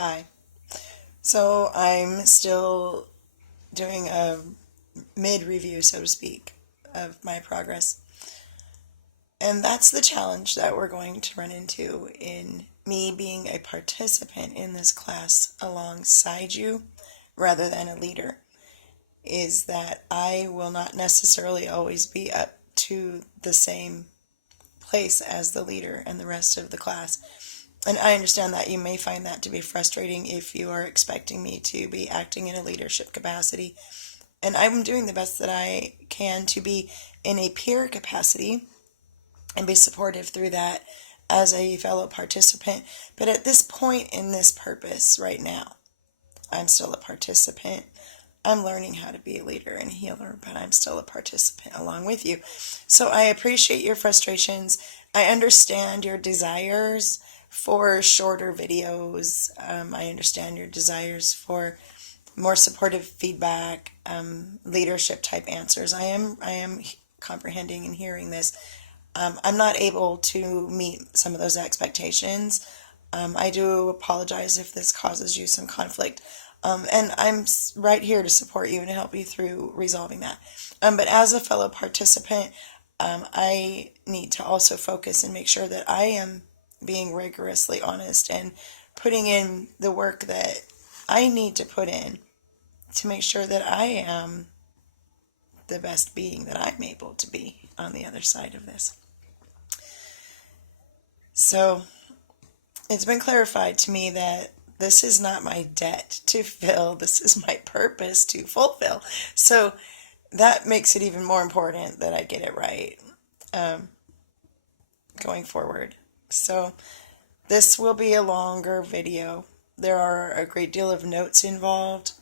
Hi. So I'm still doing a mid-review, so to speak, of my progress. And that's the challenge that we're going to run into in me being a participant in this class alongside you rather than a leader, is that I will not necessarily always be up to the same place as the leader and the rest of the class. And I understand that you may find that to be frustrating if you are expecting me to be acting in a leadership capacity. And I'm doing the best that I can to be in a peer capacity and be supportive through that as a fellow participant. But at this point in this purpose right now, I'm still a participant. I'm learning how to be a leader and healer, but I'm still a participant along with you. So I appreciate your frustrations. I understand your desires for shorter videos. I understand your desires for more supportive feedback, leadership type answers. I am comprehending and hearing this. I'm not able to meet some of those expectations. I do apologize if this causes you some conflict. And I'm right here to support you and to help you through resolving that. But as a fellow participant, I need to also focus and make sure that I am being rigorously honest and putting in the work that I need to put in to make sure that I am the best being that I'm able to be on the other side of this. So it's been clarified to me that this is not my debt to fill, this is my purpose to fulfill. So that makes it even more important that I get it right going forward. So this will be a longer video. There are a great deal of notes involved,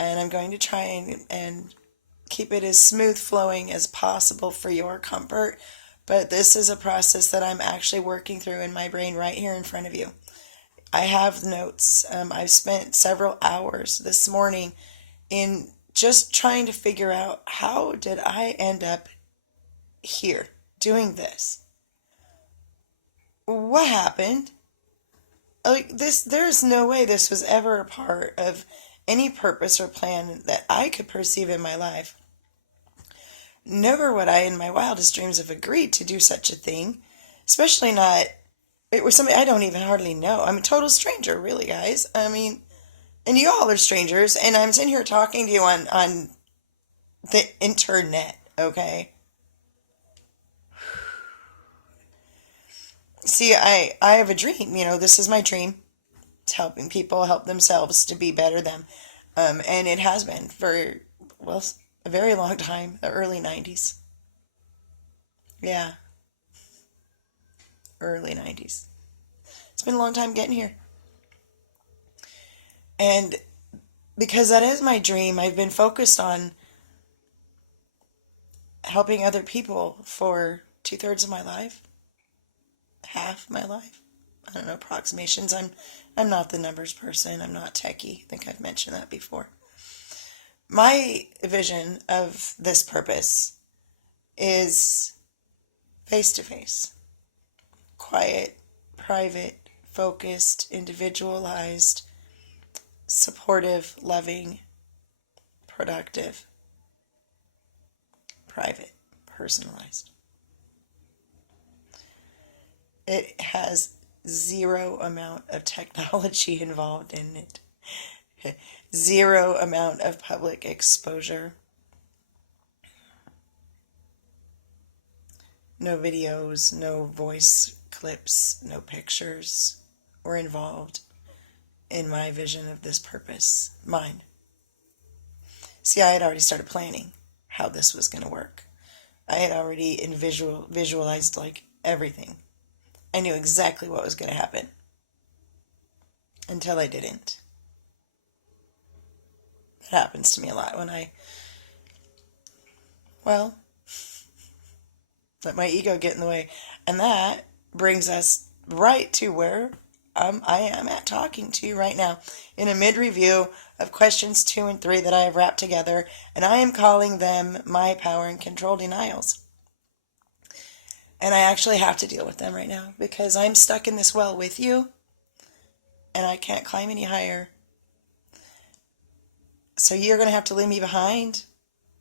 and I'm going to try and keep it as smooth flowing as possible for your comfort. But this is a process that I'm actually working through in my brain right here in front of you. I have notes. I've spent several hours this morning in just trying to figure out how did I end up here doing this? What happened? Like this, there's no way this was ever a part of any purpose or plan that I could perceive in my life. Never would I in my wildest dreams have agreed to do such a thing, especially not it was somebody I don't even hardly know. I'm a total stranger, really, guys. I mean, and you all are strangers, and I'm sitting here talking to you on the internet, okay? See, I have a dream, this is my dream. It's helping people help themselves to be better them. And it has been for, well, a very long time, the early 90s. Yeah, early 90s. It's been a long time getting here. And because that is my dream, I've been focused on helping other people for 2/3 of my life, half my life. I don't know, approximations. I'm not the numbers person. I'm not techie. I think I've mentioned that before. My vision of this purpose is face to face, quiet, private, focused, individualized, supportive, loving, productive, private, personalized. It has zero amount of technology involved in it. Zero amount of public exposure. No videos, no voice clips, no pictures were involved in my vision of this purpose, mine. See, I had already started planning how this was going to work. I had already visualized like everything. I knew exactly what was going to happen until I didn't. That happens to me a lot when I, well, let my ego get in the way. And that brings us right to where I am at talking to you right now in a mid-review of questions 2 and 3 that I have wrapped together, and I am calling them my power and control denials. And I actually have to deal with them right now because I'm stuck in this well with you, and I can't climb any higher. So you're going to have to leave me behind,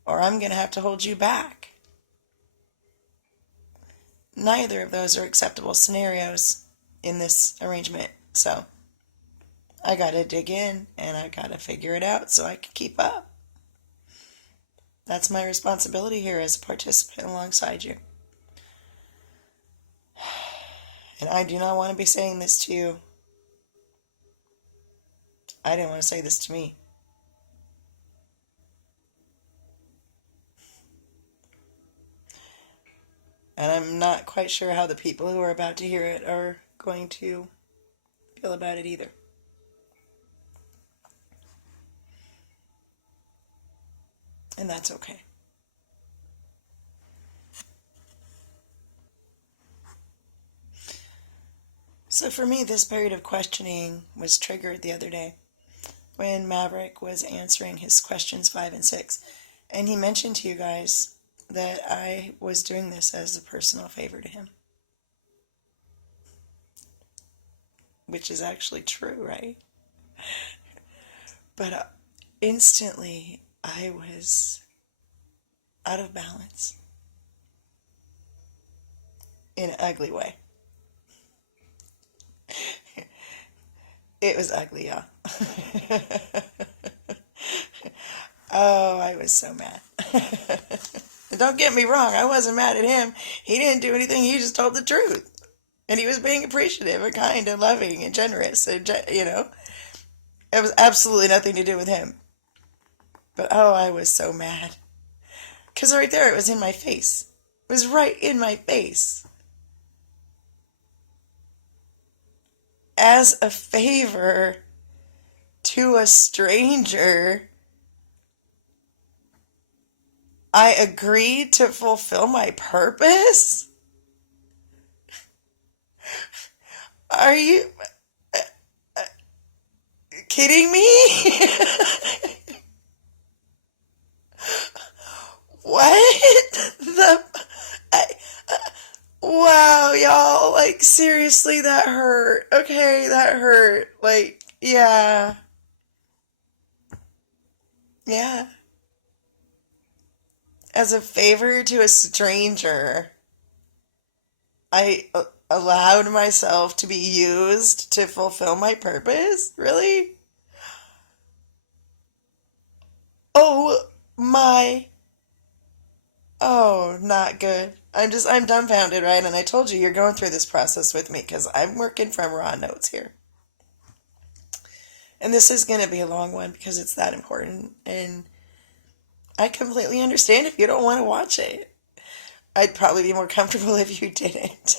or I'm going to have to hold you back. Neither of those are acceptable scenarios in this arrangement. So I got to dig in and I got to figure it out so I can keep up. That's my responsibility here as a participant alongside you. And I do not want to be saying this to you. I didn't want to say this to me. And I'm not quite sure how the people who are about to hear it are going to feel about it either. And that's okay. So for me, this period of questioning was triggered the other day when Maverick was answering his questions 5 and 6. And he mentioned to you guys that I was doing this as a personal favor to him. Which is actually true, right? But instantly, I was out of balance. In an ugly way. It was ugly, y'all. Oh, I was so mad. Don't get me wrong, I wasn't mad at him. He didn't do anything, he just told the truth. And he was being appreciative and kind and loving and generous. And, you know, it was absolutely nothing to do with him. But, oh, I was so mad. Because right there, it was in my face. It was right in my face. As a favor to a stranger, I agreed to fulfill my purpose? Are you kidding me? What the... wow, y'all, like, seriously, that hurt. Okay, that hurt. Like, yeah. Yeah. As a favor to a stranger, I allowed myself to be used to fulfill my purpose? Really? Oh my... oh, not good. I'm dumbfounded, right? And I told you you're going through this process with me because I'm working from raw notes here. And this is going to be a long one because it's that important. And I completely understand if you don't want to watch it. I'd probably be more comfortable if you didn't,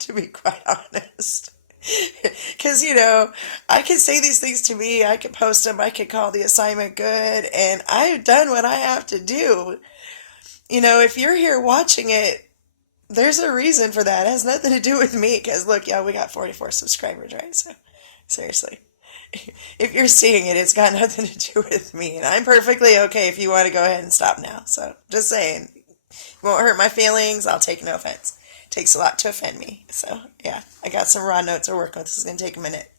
to be quite honest. Because, you know, I could say these things to me, I could post them, I could call the assignment good, and I've done what I have to do. You know, if you're here watching it, there's a reason for that. It has nothing to do with me, because look, yeah, we got 44 subscribers, right? So, seriously. If you're seeing it, it's got nothing to do with me, and I'm perfectly okay if you want to go ahead and stop now. So, just saying, it won't hurt my feelings, I'll take no offense. It takes a lot to offend me. So, yeah, I got some raw notes to work with. This is going to take a minute.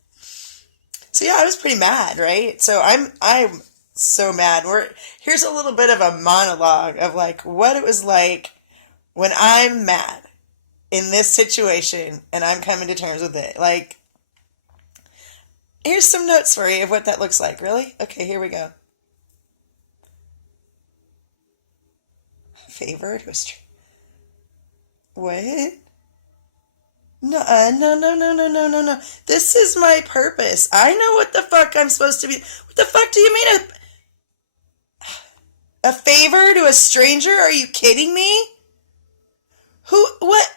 So, yeah, I was pretty mad, right? So, I'm so mad. Here's a little bit of a monologue of, like, what it was like when I'm mad in this situation and I'm coming to terms with it. Like, here's some notes for you of what that looks like. Really? Okay, here we go. Favor to a stranger. What? No, no. This is my purpose. I know what the fuck I'm supposed to be. What the fuck do you mean a favor to a stranger? Are you kidding me? What?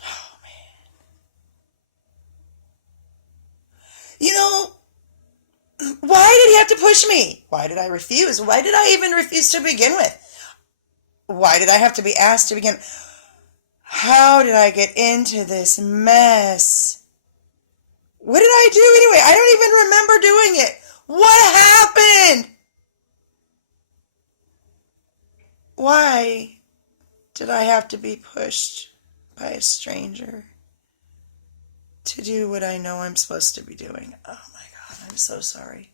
Oh, man. You know, why did he have to push me? Why did I refuse? Why did I even refuse to begin with? Why did I have to be asked to begin? How did I get into this mess? What did I do anyway? I don't even remember doing it. What happened? Why did I have to be pushed by a stranger to do what I know I'm supposed to be doing. Oh my God, I'm so sorry.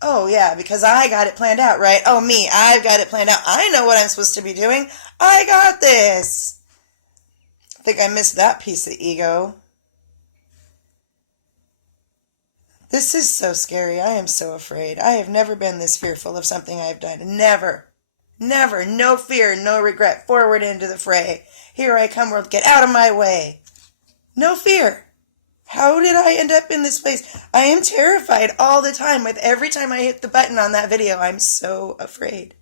Oh yeah, because I got it planned out, right? Oh me, I've got it planned out. I know what I'm supposed to be doing. I got this. I think I missed that piece of ego. This is so scary. I am so afraid. I have never been this fearful of something I've done. Never. Never. No fear, no regret. Forward into the fray. Here I come, world. Get out of my way. No fear. How did I end up in this place? I am terrified all the time. With every time I hit the button on that video, I'm so afraid.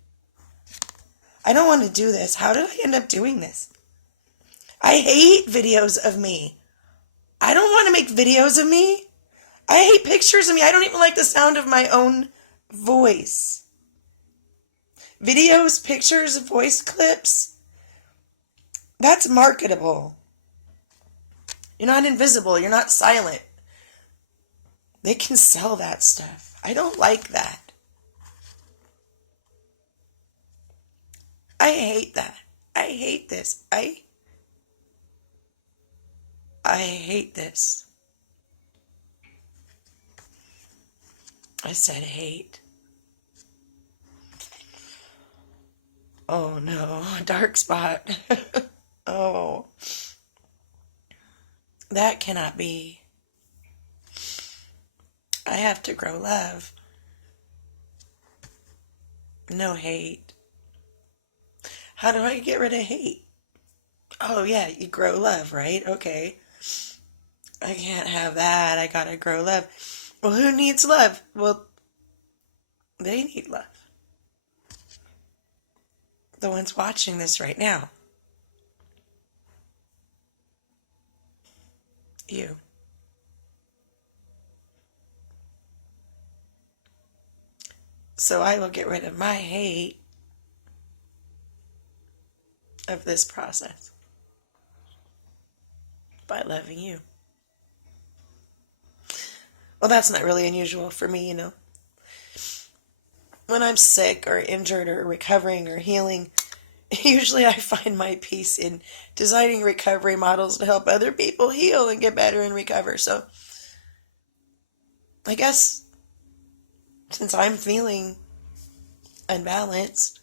I don't want to do this. How did I end up doing this? I hate videos of me. I don't want to make videos of me. I hate pictures of me. I don't even like the sound of my own voice. Videos, pictures, voice clips, that's marketable. You're not invisible. You're not silent. They can sell that stuff. I don't like that. I hate that. I hate this. I hate this. I said hate. Oh no, dark spot. Oh, that cannot be. I have to grow love. No hate. How do I get rid of hate? Oh yeah, you grow love, right? Okay. I can't have that. I gotta grow love. Well, who needs love? Well, they need love. The ones watching this right now. You. So I will get rid of my hate of this process by loving you. Well, that's not really unusual for me, you know. When I'm sick or injured or recovering or healing, usually I find my peace in designing recovery models to help other people heal and get better and recover. So I guess since I'm feeling unbalanced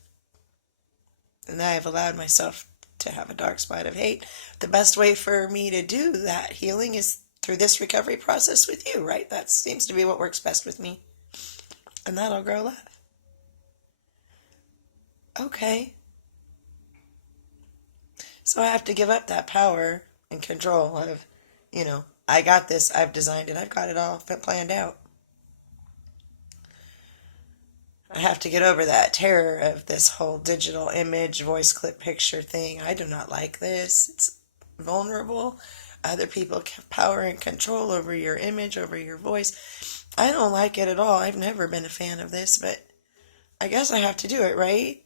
and I have allowed myself to have a dark spot of hate, the best way for me to do that healing is through this recovery process with you, right? That seems to be what works best with me. And that'll grow love. Okay. So I have to give up that power and control of, I got this, I've designed it, I've got it all planned out. I have to get over that terror of this whole digital image, voice clip picture thing. I do not like this. It's vulnerable. Other people have power and control over your image, over your voice. I don't like it at all. I've never been a fan of this, but I guess I have to do it, right?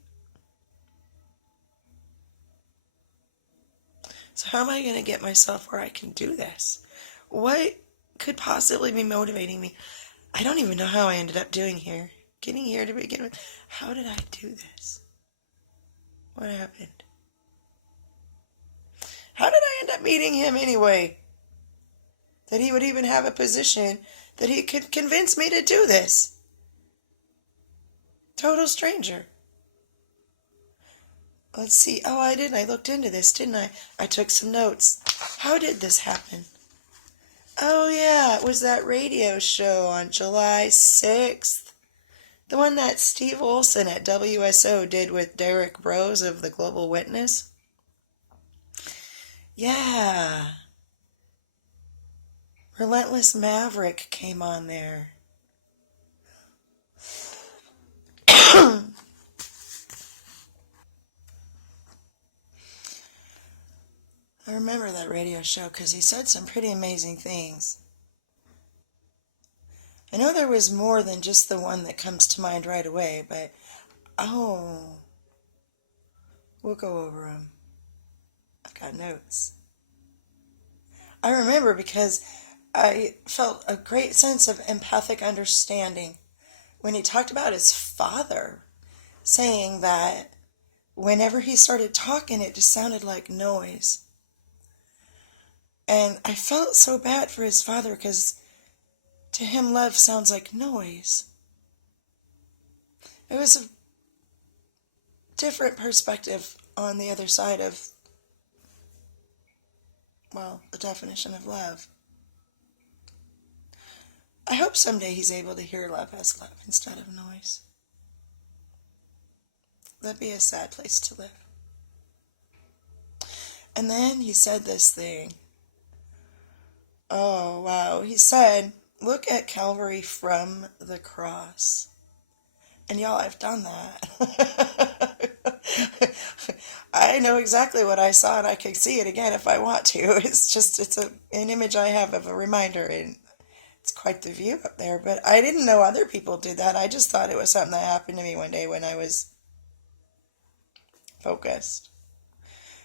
So how am I going to get myself where I can do this? What could possibly be motivating me? I don't even know how I ended up getting here to begin with. How did I do this? What happened? How did I end up meeting him anyway? That he would even have a position that he could convince me to do this. Total stranger. Let's see. Oh, I did. I looked into this, didn't I? I took some notes. How did this happen? Oh, yeah. It was that radio show on July 6th. The one that Steve Olson at WSO did with Derek Rose of the Global Witness. Yeah. Relentless Maverick came on there. I remember that radio show because he said some pretty amazing things. I know there was more than just the one that comes to mind right away, but we'll go over them. I've got notes. I remember because I felt a great sense of empathic understanding when he talked about his father, saying that whenever he started talking, it just sounded like noise. And I felt so bad for his father because to him love sounds like noise. It was a different perspective on the other side of, well, the definition of love. I hope someday he's able to hear love as love instead of noise. That'd be a sad place to live. And then he said this thing. Oh, wow. He said, look at Calvary from the cross. And y'all, I've done that. I know exactly what I saw, and I can see it again if I want to. It's an image I have of a reminder, and it's quite the view up there. But I didn't know other people did that. I just thought it was something that happened to me one day when I was focused.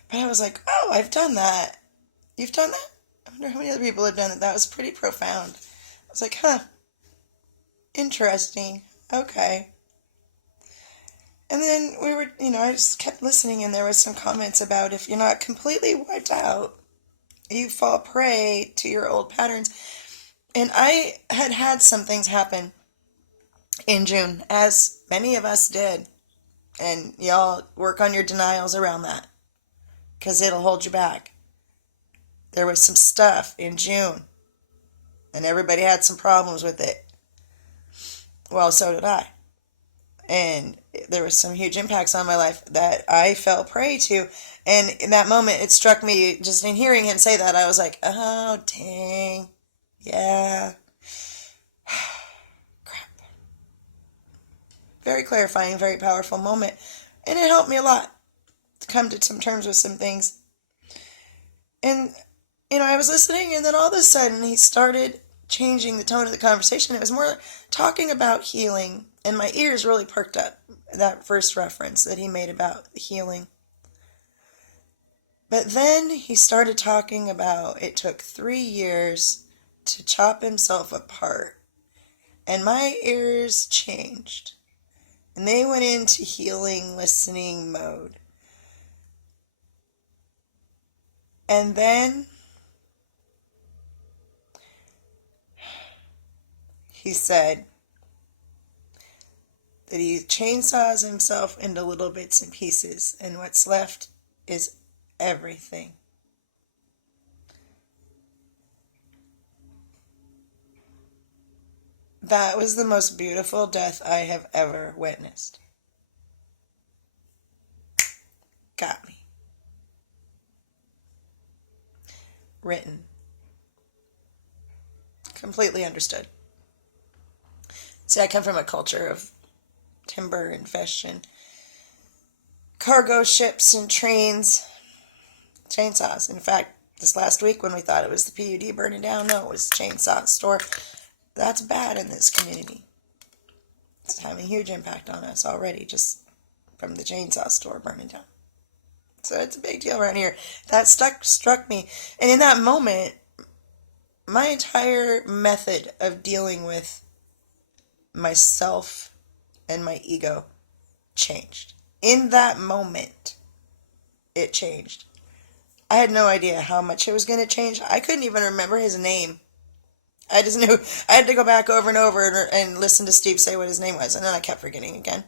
But I was like, oh, I've done that. You've done that? I wonder how many other people have done it. That was pretty profound. I was like, huh, interesting. Okay. And then we were, I just kept listening, and there was some comments about if you're not completely wiped out, you fall prey to your old patterns. And I had some things happen in June, as many of us did. And y'all work on your denials around that, because it'll hold you back. There was some stuff in June, and everybody had some problems with it. Well, so did I. And there was some huge impacts on my life that I fell prey to. And in that moment, it struck me, just in hearing him say that, I was like, oh, dang. Yeah. Crap. Very clarifying, very powerful moment. And it helped me a lot to come to some terms with some things. And, I was listening, and then all of a sudden, he started changing the tone of the conversation. It was more talking about healing, and my ears really perked up, that first reference that he made about healing. But then he started talking about it took 3 years to chop himself apart, and my ears changed, and they went into healing, listening mode. And then he said that he chainsaws himself into little bits and pieces, and what's left is everything. That was the most beautiful death I have ever witnessed. Got me. Written. Completely understood. See, I come from a culture of timber and fish and cargo ships and trains, chainsaws. In fact, this last week when we thought it was the PUD burning down, no, it was chainsaw store. That's bad in this community. It's having a huge impact on us already just from the chainsaw store burning down. So it's a big deal around here. That struck me. And in that moment, my entire method of dealing with myself and my ego changed. In that moment, it changed. I had no idea how much it was going to change. I couldn't even remember his name. I just knew I had to go back over and over and listen to Steve say what his name was, and then I kept forgetting again.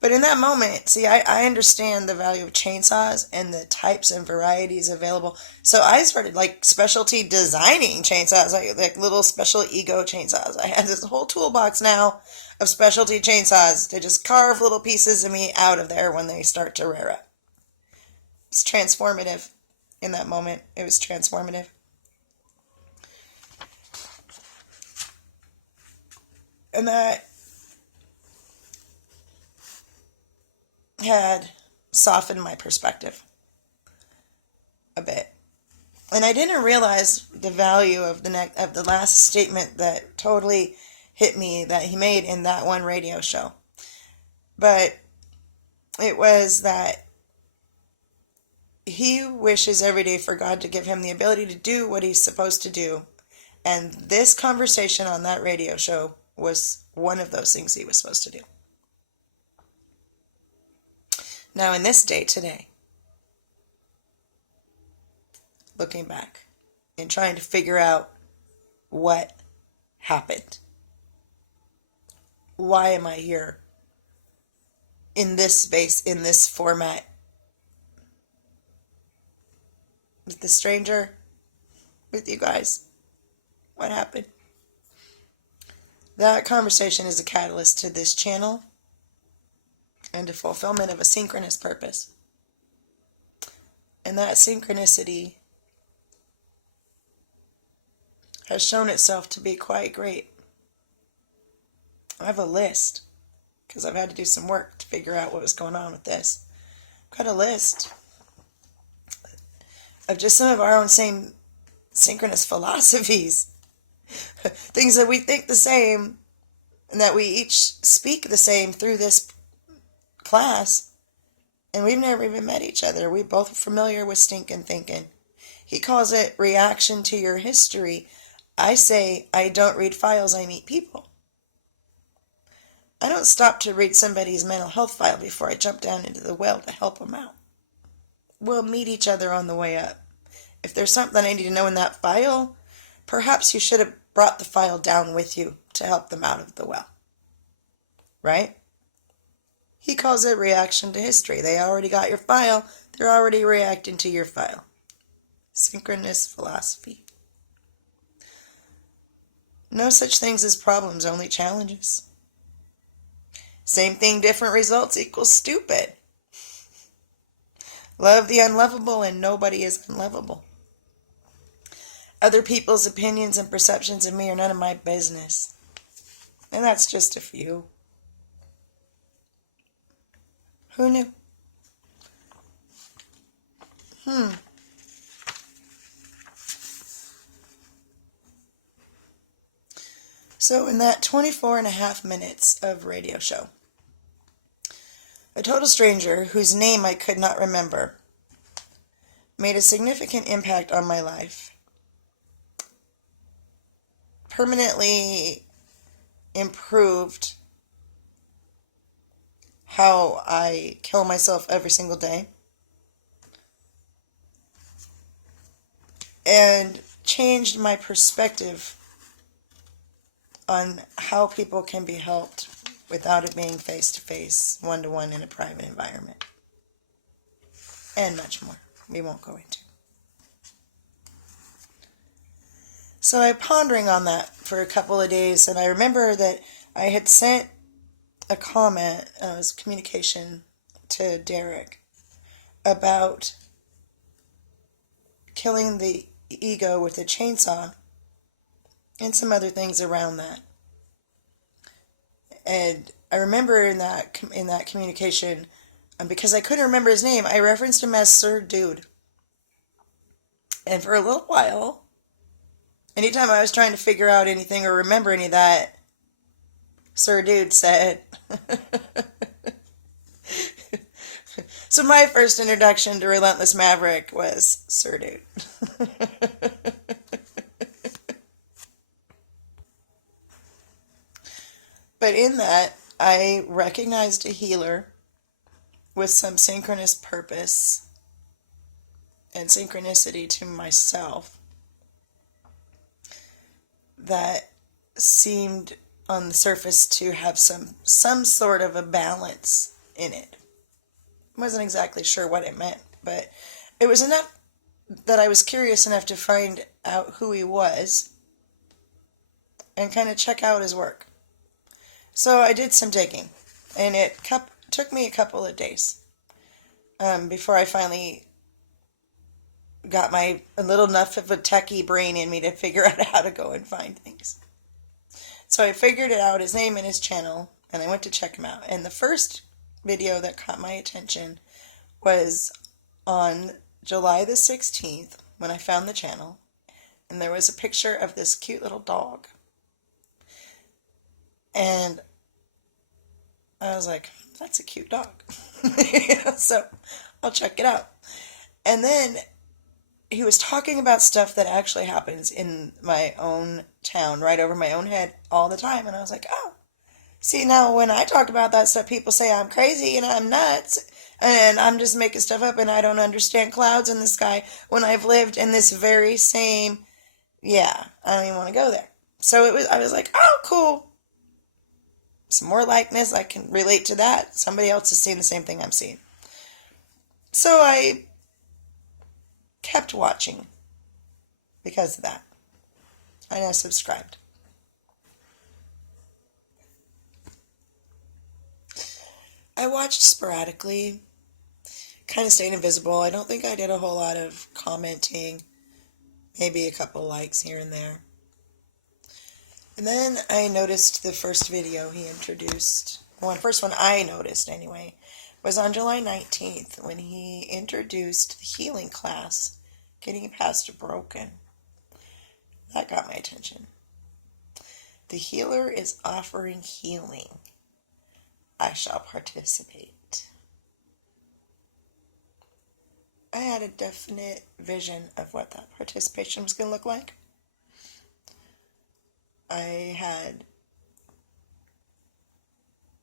But in that moment, see, I understand the value of chainsaws and the types and varieties available. So I started specialty designing chainsaws, like little special ego chainsaws. I had this whole toolbox now of specialty chainsaws to just carve little pieces of me out of there when they start to rear up. It's transformative in that moment. It was transformative. And that had softened my perspective a bit. And I didn't realize the value of the last statement that totally hit me that he made in that one radio show. But it was that he wishes every day for God to give him the ability to do what he's supposed to do. And this conversation on that radio show was one of those things he was supposed to do. Now, in this day today, looking back, and trying to figure out what happened. Why am I here in this space, in this format, with the stranger, with you guys? What happened? That conversation is a catalyst to this channel and to fulfillment of a synchronous purpose. And that synchronicity has shown itself to be quite great. I have a list, because I've had to do some work to figure out what was going on with this. I've got a list of just some of our own same synchronous philosophies. Things that we think the same, and that we each speak the same through this class, and we've never even met each other. We both are familiar with stinking thinking. He calls it reaction to your history. I say I don't read files, I meet people. I don't stop to read somebody's mental health file before I jump down into the well to help them out. We'll meet each other on the way up. If there's something I need to know in that file, perhaps you should have brought the file down with you to help them out of the well. Right? He calls it reaction to history. They already got your file. They're already reacting to your file. Synchronous philosophy. No such things as problems, only challenges. Same thing, different results equals stupid. Love the unlovable and nobody is unlovable. Other people's opinions and perceptions of me are none of my business. And that's just a few. Who knew? So in that 24 and a half minutes of radio show, a total stranger whose name I could not remember made a significant impact on my life. Permanently improved how I kill myself every single day. And changed my perspective on how people can be helped without it being face-to-face, one-to-one in a private environment. And much more. We won't go into. So I'm pondering on that for a couple of days, and I remember that I had sent a comment, it was communication to Derek, about killing the ego with a chainsaw and some other things around that. And I remember in that communication, because I couldn't remember his name, I referenced him as Sir Dude. And for a little while, anytime I was trying to figure out anything or remember any of that, Sir Dude said. So my first introduction to Relentless Maverick was Sir Dude. But in that, I recognized a healer with some synchronous purpose and synchronicity to myself that seemed on the surface to have some sort of a balance in it. I wasn't exactly sure what it meant, but it was enough that I was curious enough to find out who he was and kind of check out his work. So I did some digging, and it took me a couple of days before I finally got a little enough of a techie brain in me to figure out how to go and find things. So I figured it out, his name and his channel, and I went to check him out. And the first video that caught my attention was on July the 16th, when I found the channel, and there was a picture of this cute little dog. And I was like, that's a cute dog. So I'll check it out. And then he was talking about stuff that actually happens in my own town, right over my own head all the time. And I was like, oh, see, now when I talk about that stuff, people say I'm crazy and I'm nuts. And I'm just making stuff up and I don't understand clouds in the sky when I've lived in this very same, yeah, I don't even want to go there. So I was like, oh, cool. Some more likeness. I can relate to that. Somebody else is seeing the same thing I'm seeing. So I kept watching because of that. And I subscribed. I watched sporadically, kind of staying invisible. I don't think I did a whole lot of commenting, maybe a couple likes here and there. And then I noticed the first video he introduced. Well, the first one I noticed anyway was on July 19th when he introduced the healing class, Getting Past Broken. That got my attention. The healer is offering healing. I shall participate. I had a definite vision of what that participation was going to look like. I had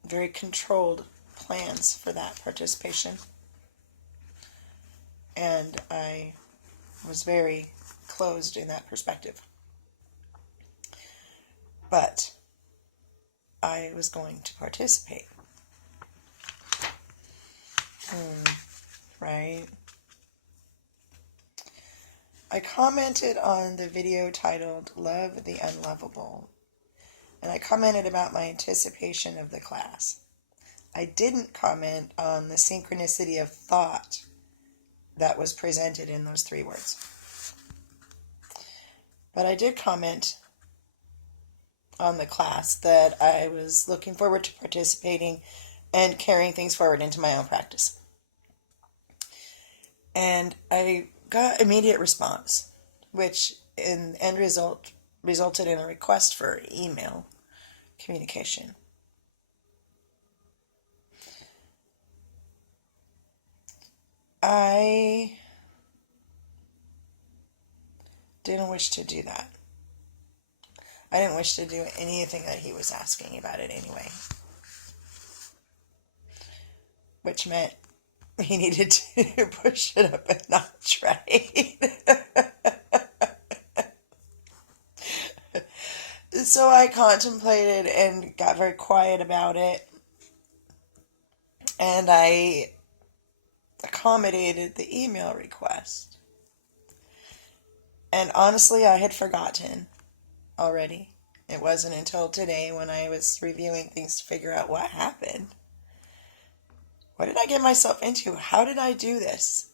very controlled plans for that participation. And I was very closed in that perspective. But I was going to participate. Right? I commented on the video titled Love the Unlovable, and I commented about my anticipation of the class. I didn't comment on the synchronicity of thought that was presented in those 3 words. But I did comment on the class that I was looking forward to participating and carrying things forward into my own practice. And I got immediate response, which in end result resulted in a request for email communication. I didn't wish to do that. I didn't wish to do anything that he was asking about it anyway. Which meant he needed to push it up a notch, right? So I contemplated and got very quiet about it. And I accommodated the email request. And honestly, I had forgotten already. It wasn't until today when I was reviewing things to figure out what happened. What did I get myself into? How did I do this?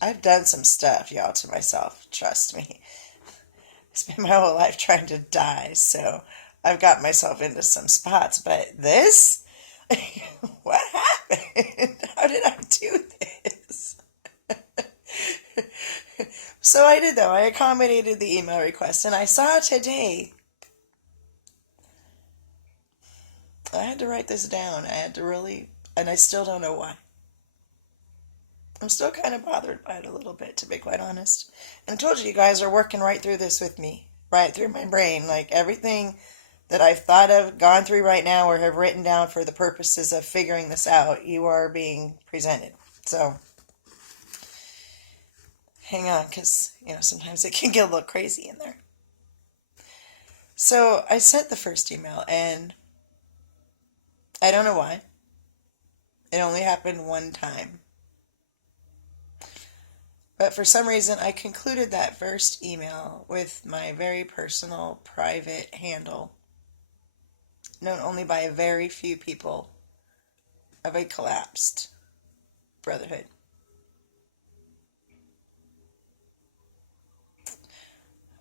I've done some stuff, y'all, to myself. Trust me. I spent my whole life trying to die, so I've got myself into some spots. But this? What happened? How did I do this? So I did, though. I accommodated the email request, and I saw today. I had to write this down. I had to really, and I still don't know why. I'm still kind of bothered by it a little bit, to be quite honest. And I told you guys are working right through this with me, right through my brain. Like everything that I've thought of, gone through right now, or have written down for the purposes of figuring this out, you are being presented. So hang on, because, sometimes it can get a little crazy in there. So I sent the first email, and I don't know why. It only happened one time. But for some reason, I concluded that first email with my very personal, private handle, known only by a very few people, of a collapsed brotherhood.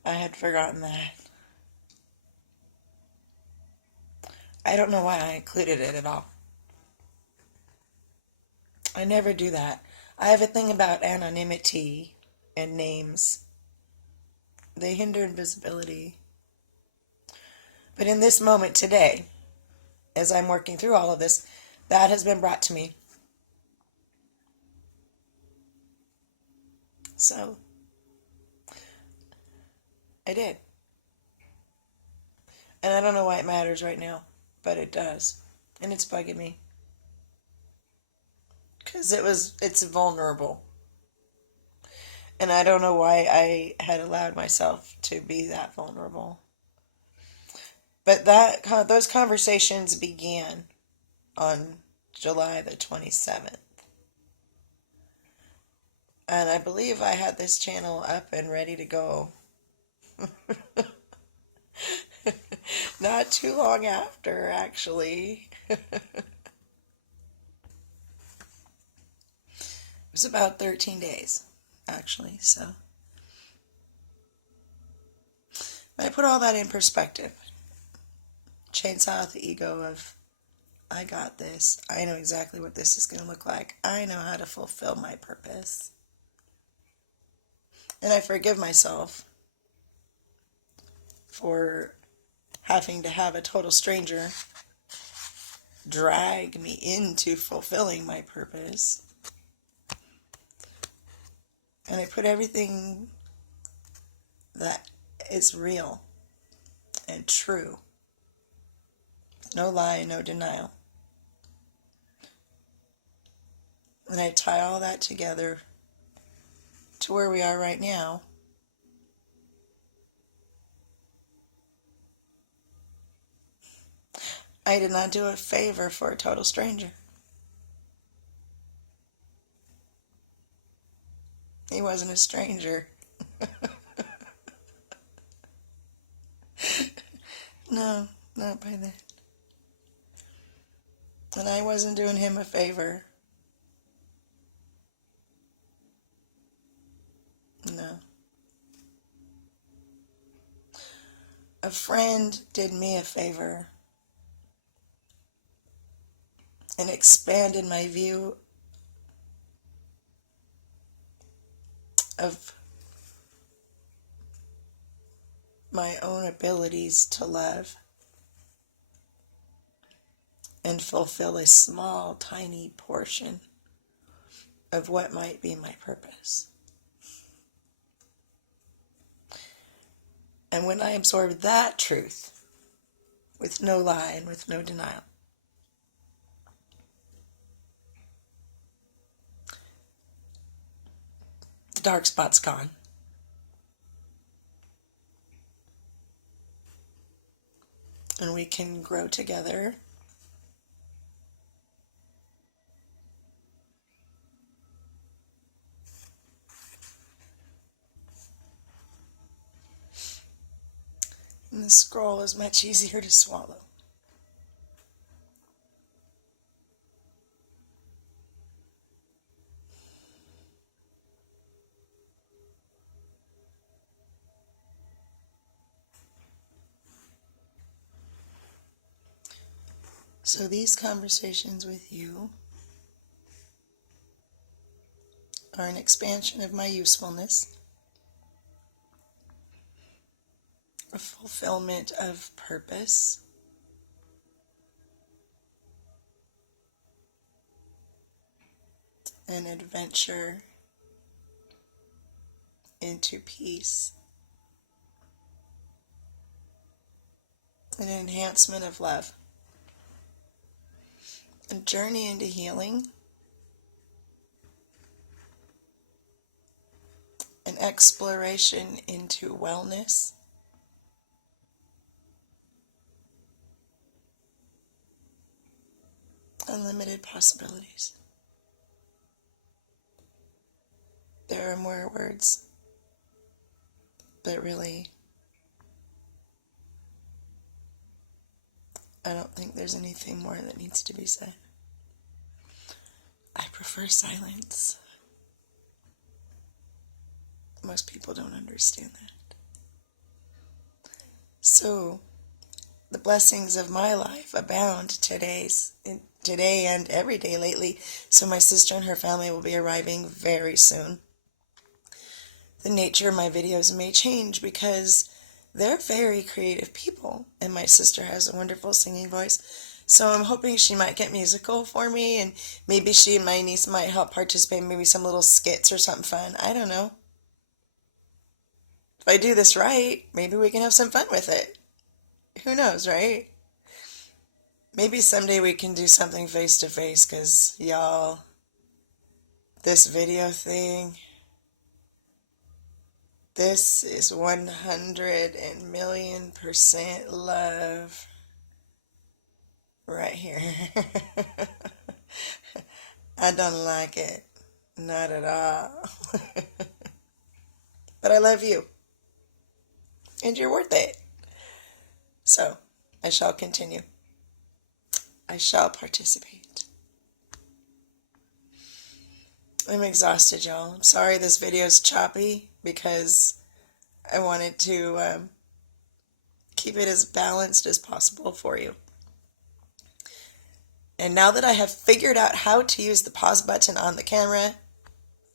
I had forgotten that. I don't know why I included it at all. I never do that. I have a thing about anonymity and names. They hinder invisibility. But in this moment today, as I'm working through all of this, that has been brought to me. So, I did. And I don't know why it matters right now, but it does. And it's bugging me. because it's vulnerable. And I don't know why I had allowed myself to be that vulnerable. But those conversations began on July the 27th. And I believe I had this channel up and ready to go not too long after, actually. It was about 13 days, actually, so. I put all that in perspective. Chainsaw out the ego of, I got this. I know exactly what this is going to look like. I know how to fulfill my purpose. And I forgive myself for having to have a total stranger drag me into fulfilling my purpose. And I put everything that is real and true. No lie, no denial. And I tie all that together to where we are right now. I did not do a favor for a total stranger. He wasn't a stranger. No, not by then. And I wasn't doing him a favor. No. A friend did me a favor and expanded my view of my own abilities to love and fulfill a small, tiny portion of what might be my purpose. And when I absorb that truth, with no lie and with no denial, the dark spot's gone. And we can grow together. And the scroll is much easier to swallow. So these conversations with you are an expansion of my usefulness, a fulfillment of purpose, an adventure into peace, an enhancement of love, a journey into healing, an exploration into wellness, unlimited possibilities. There are more words, but really, I don't think there's anything more that needs to be said. I prefer silence. Most people don't understand that. So, the blessings of my life abound today and every day lately. So my sister and her family will be arriving very soon. The nature of my videos may change because they're very creative people, and my sister has a wonderful singing voice. So I'm hoping she might get musical for me, and maybe she and my niece might help participate in maybe some little skits or something fun. I don't know. If I do this right, maybe we can have some fun with it. Who knows, right? Maybe someday we can do something face to face, because y'all, this video thing, this is 100,000,000% love right here. I don't like it. Not at all. But I love you. And you're worth it. So, I shall continue. I shall participate. I'm exhausted, y'all. I'm sorry this video is choppy because I wanted to keep it as balanced as possible for you. And now that I have figured out how to use the pause button on the camera,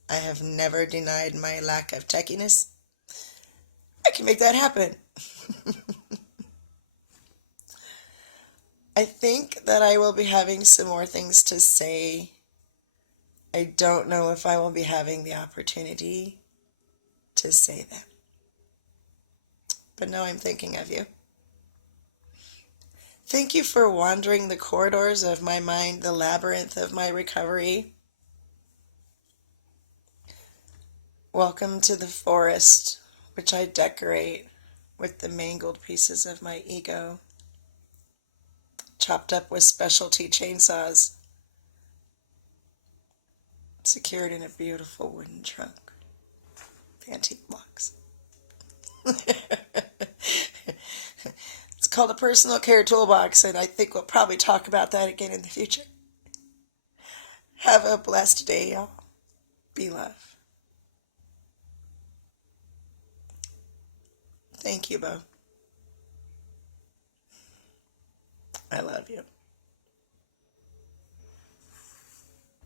I have never denied my lack of techiness. I can make that happen. I think that I will be having some more things to say. I don't know if I will be having the opportunity to say them. But now I'm thinking of you. Thank you for wandering the corridors of my mind, the labyrinth of my recovery. Welcome to the forest, which I decorate with the mangled pieces of my ego, chopped up with specialty chainsaws, secured in a beautiful wooden trunk. Antique box. It's called a personal care toolbox, and I think we'll probably talk about that again in the future. Have a blessed day, y'all. Be love. Thank you, Bo. I love you.